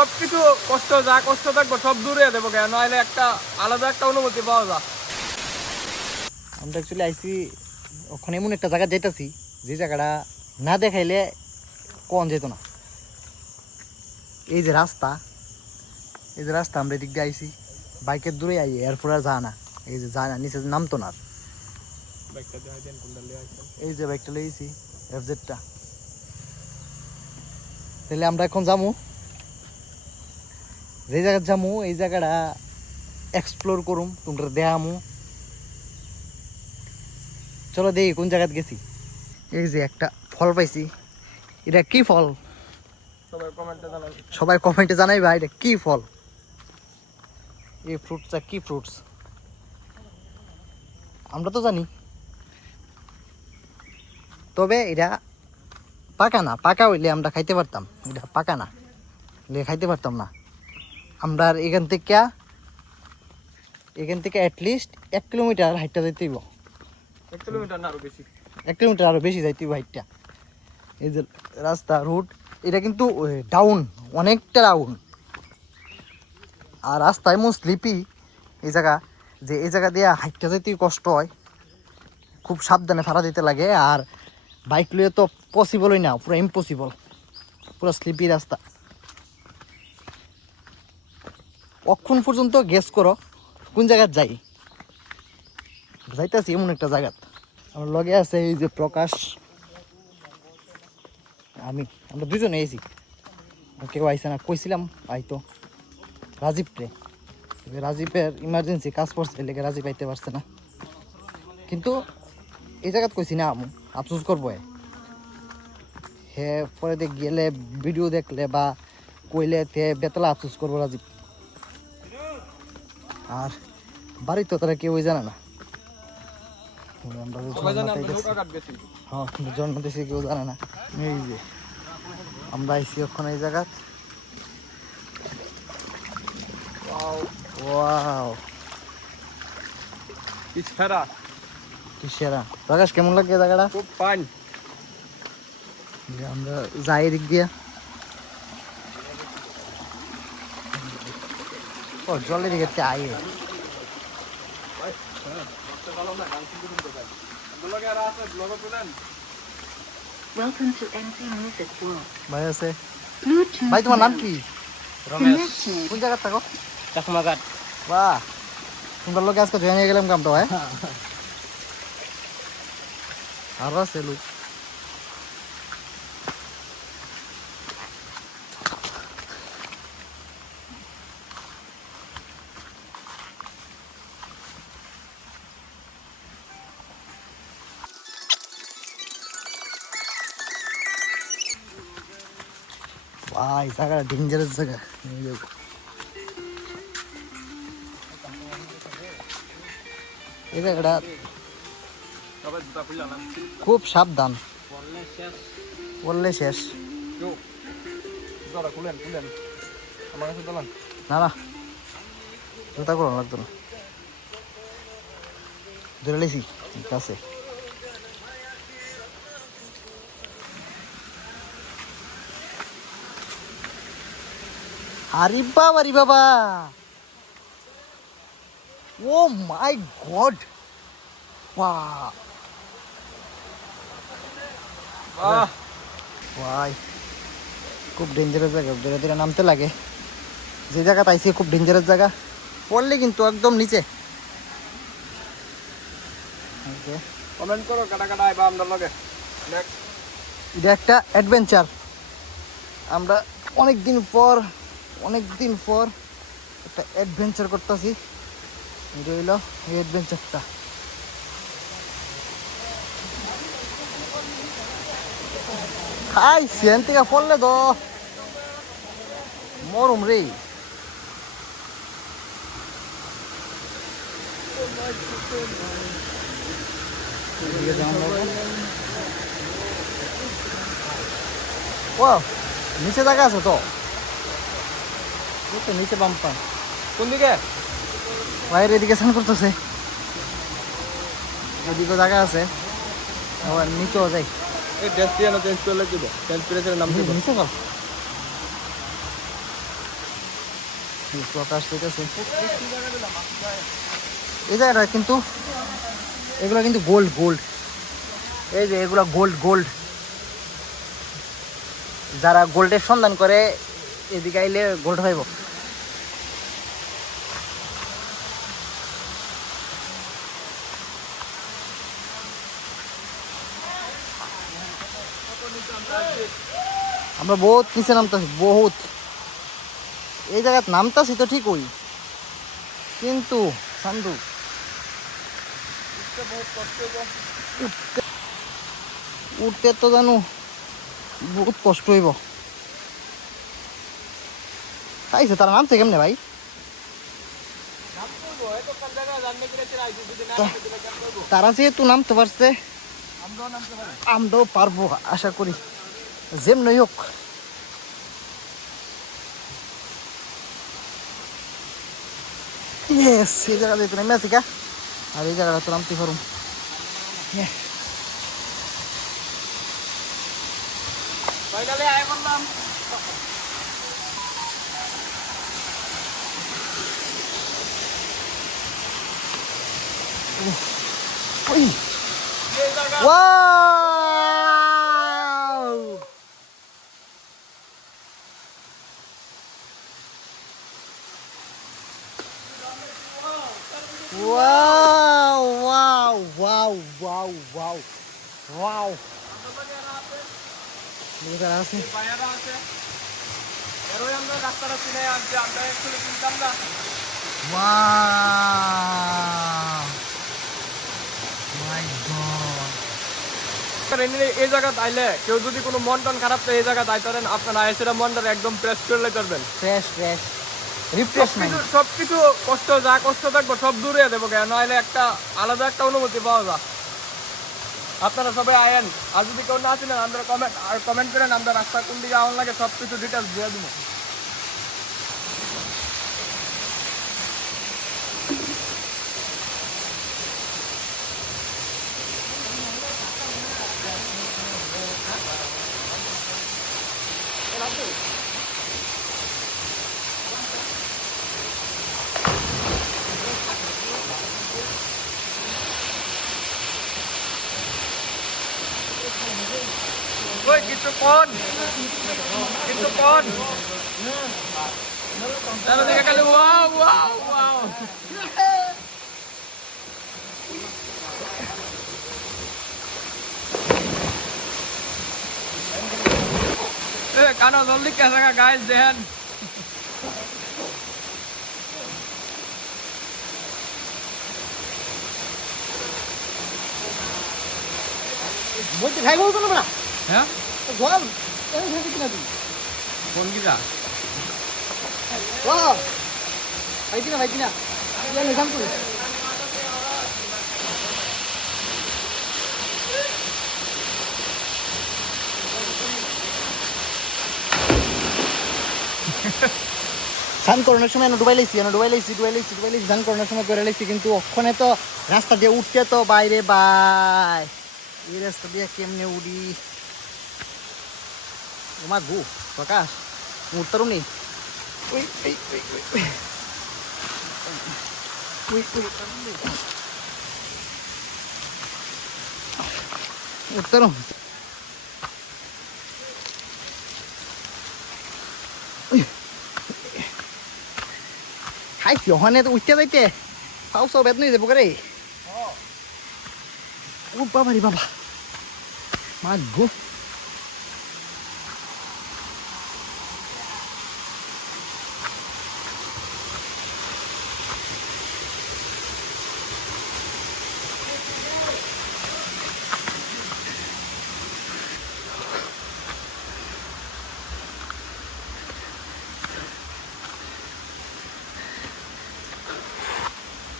সবকিছু কষ্ট যা কষ্ট থাকবো সব দূরে দেবো কেন, নইলে একটা আলাদা একটা অনুভূতি পাওয়া যায়। আমরা অ্যাকচুয়ালি আইসি ওখানে এমন একটা জায়গা যাইতাছি যে জায়গাটা না দেখাইলে কোন যেত না। এই যে রাস্তা আমরা এদিক দিয়ে আইসি, বাইকের দূরে আই, এরপর আর যা না, এই যে যায় না, নিচে নামতো না। এই যে বাইকটা লেগেছি এফজেডটা। তাহলে আমরা এখন যাবো যে জায়গা যাবো, এই জায়গাটা এক্সপ্লোর করুম, তোমরা দেখামু। চলো দেখি কোন জায়গায় গেছি। এই যে একটা ফল পাইছি, এটা কি ফল সবাই কমেন্টে জানাইবা এটা কি ফল। এই ফ্রুটসটা কি ফ্রুটস আমরা তো জানি, তবে এটা পাকা না। পাকা হইলে আমরা খাইতে পারতাম, এটা পাকা না খাইতে পারতাম না আমরা। এখান থেকে অ্যাটলিস্ট 1 কিলোমিটার হাইটটা যাইতে হইব। 1 কিলোমিটার না আরো বেশি, 1 কিলোমিটার আরো বেশি যাইতে হইব হাইটটা। এই যে রাস্তা রুট, এটা কিন্তু ডাউন, অনেকটা ডাউন, আর রাস্তা এমন স্লিপি এই জায়গা যে এই জায়গা দিয়ে হাইটটা যেতেই কষ্ট হয়, খুব সাবধানে ফাড়া দিতে লাগে। আর বাইক লইয়ে তো পসিবলই না, পুরো ইম্পসিবল, পুরো স্লিপি রাস্তা। কখন পর্যন্ত গেস করো কোন জায়গায় যাইতেছি এমন একটা জায়গা। আমার লগে আছে এই যে প্রকাশ, আমরা দুজনে এসেছি, কেউ আইসে না, কইছিলাম আইতো রাজীবের ইমার্জেন্সি কাজ পড়ছে, লেগে রাজীব আইতে পারছে না। কিন্তু এই জায়গাত কইছি না আমু, আফসোস করবো হে পরে গেলে ভিডিও দেখলে বা কইলে তে বেতলা আফসোস করবো রাজীব। আর বাড়ি তো তারা কেউই জানে না, হ্যাঁ জন্ম দিয়েছি কেউ জানে না। এই যে আমরা আইসি ওখানে এই জায়গা। ওয়াও কি সেরা প্রকাশ, কেমন লাগে জায়গাটা? খুব ফাইন। আমরা যাই এদিক দিয়ে। ও জলের দিকে আই ভাই আছে। ভাই তোমার নাম কি? রমেশ। কোন জায়গা থাকো? চাকমাঘাট। বাহ, তোমরা লোক আজকে জয়েন হয়ে গেলাম কামটা ভাই। আরো আছে লোক। ভাই জায়গাটা ডেঞ্জারাস জায়গা। এই জায়গাটা খুব সাবধান, বললে শেষ। না না জুতা করো লাগতো না, ধরে লেছি ঠিক আছে। আরে বাবা, ও মাই গড, ভাই খুব ডেঞ্জারাস জায়গা, ধীরে ধীরে নামতে লাগে। যে জায়গা পাইছি খুব ডেঞ্জারাস জায়গা, পড়লে কিন্তু একদম নিচে। কমেন্ট করো কাটা কাটা আইবা আমরা লগে। এটা একটা অ্যাডভেঞ্চার, আমরা অনেক দিন পর একটা অ্যাডভেঞ্চার করতেছি। এটা হইল এই অ্যাডভেঞ্চারটা। খাই সেন থেকে পড়লে তো মরম রে। ও নিচে জায়গা আছে তো, নিচে বাম্পার। কোন দিকে? বাইরে এদিকে স্নান করতেছে, এদিকে জায়গা আছে, আবার নিচেও যাই। এই ডেস্টিনেশন চেঞ্জ করলে কি চেঞ্জ করে নাম দিব নিচে চল। প্রকাশ পেতেছে এই জায়গাটা কিন্তু, এগুলো কিন্তু গোল্ড গোল্ড, এই যে এগুলো গোল্ড গোল্ড। যারা গোল্ডের সন্ধান করে এদিকে আইলে গোল্ড পাইব। আমরা বহুত নিচে নামতেছি, বহুত। এই জায়গায় নামতাছি তো ঠিকই, কিন্তু সান্দু উঠতে তো জানো বহুত কষ্ট হইব। তাইছে তারা নামছে কেমনে ভাই? তারা যেহেতু নামতে পারছে আমরাও পারবো আশা করি, যেমনই হোক। ইয়েস, এই জায়গাতে তো নেমে আছি কা, আর এই জায়গাটা তো নামতে পারুম। ওই wow, wow wow wow wow wow wow. লোকেরা আছে, রাস্তাটা চিনে আনছি, আমরা একটু চিনতাম না। ওয়াও মাই গড। এই জায়গা আইলে কেউ যদি কোনো মন টন খারাপ থাকে এই জায়গা আইতারেন, আপনারা এসে মনটা একদম ফ্রেশ করে লইতে পারবেন। Fresh fresh refreshment. সবকিছু কষ্ট, যা কষ্ট থাকবো সব দূরে দেবো কেন, নইলে একটা আলাদা একটা অনুভূতি পাওয়া যায়। আপনারা সবাই আয়েন, আর যদি কেউ না চিনেন আমরা কমেন্ট করেন, আমরা রাস্তা কোন দিকে আওয়ান লাগে সব কিছু ডিটেলস দিয়ে দেবো। ওই কিছুক্ষণ তাহলে দেখে গেলে ওয়াও ওয়াও ওয়াও। কানো জলদি কে থাকা গাইজ দেখেন, বলতে খাই বলতো না বড়া। হ্যাঁ জল এই খাই কিনা তুই? কোন গিলা ওয়াও ভাই কিনা ইয়া নিজাম করি। স্নান করানোর সময় ডুবাই লাইছি স্নান করানোর সময় করে লাইছি, কিন্তু ওখানে তো রাস্তা দিয়ে উঠতে তো বাইরে বাই, এই রাস্তা দিয়ে কেমনে উড়ি ওমা গু প্রকাশ উঠতারও নেই। উঠতারও খাইছি ওখানে তো উঠতে যাইতে পাও সব বেদ নিয়ে যাবো করে। ও বাবা রে বাবা মা গো,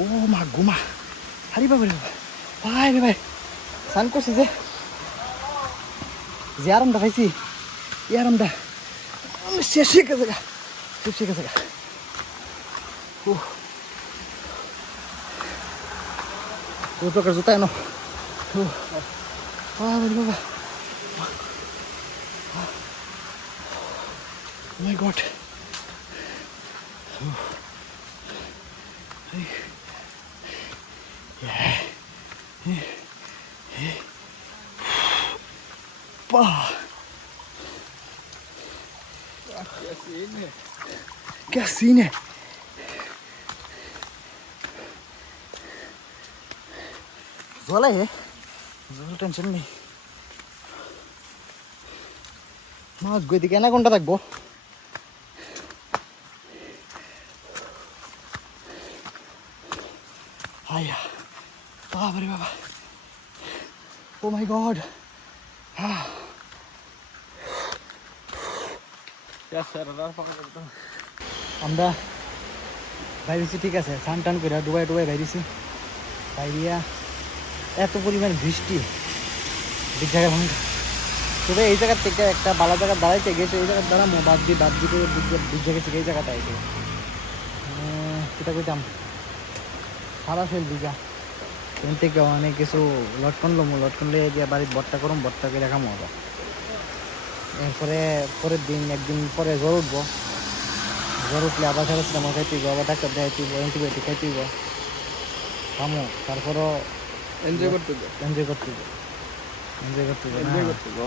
ও মা গো মা, আরে বাবা রে বাবা, ভাই রে ভাই স্নান করছি যে আরামটা খাইছি, এই আরামটা শেষ হয়ে গেছে গা, ওই প্রকার জুতা এনো বাবা, মাই গড Pah, क्या सीन है জ্বলাই টেনশন নেই মাছ গই কেনা কোনটা থাকবো আয়া বাবারে বাবা ও মাই গড আমরা বাইরেছি ঠিক আছে স্নান টান করে ডুবাই ডুবাই বাইরেছি বাইরিয়া এত পরিমাণ বৃষ্টি ঠিক জায়গায় ভাঙ তবে এই জায়গার থেকে একটা ভালো জায়গা দাঁড়াইতে গেছে এই জায়গার দাঁড়ামো বাদ দিয়ে করে বুঝে গেছে এই জায়গাটা এসে সেটা কইতাম সারা ফেল ভিজা এখান থেকে অনেক কিছু লটকন লটকন লিয়ে দিয়ে বাড়ির বট্টা করুম বট্টা করে রাখামো আবার এরপরে পরের দিন একদিন পরে জ্বর উঠবো জ্বর উঠলে আবার প্যারাসিটামল খাইতে হইব আবার ডাক্তার দেখাইতে হইব অ্যান্টিবায়োটিক খাইতে হইব খামো তারপরও এনজয় করতে এনজয় করতে হইব এনজয় করতে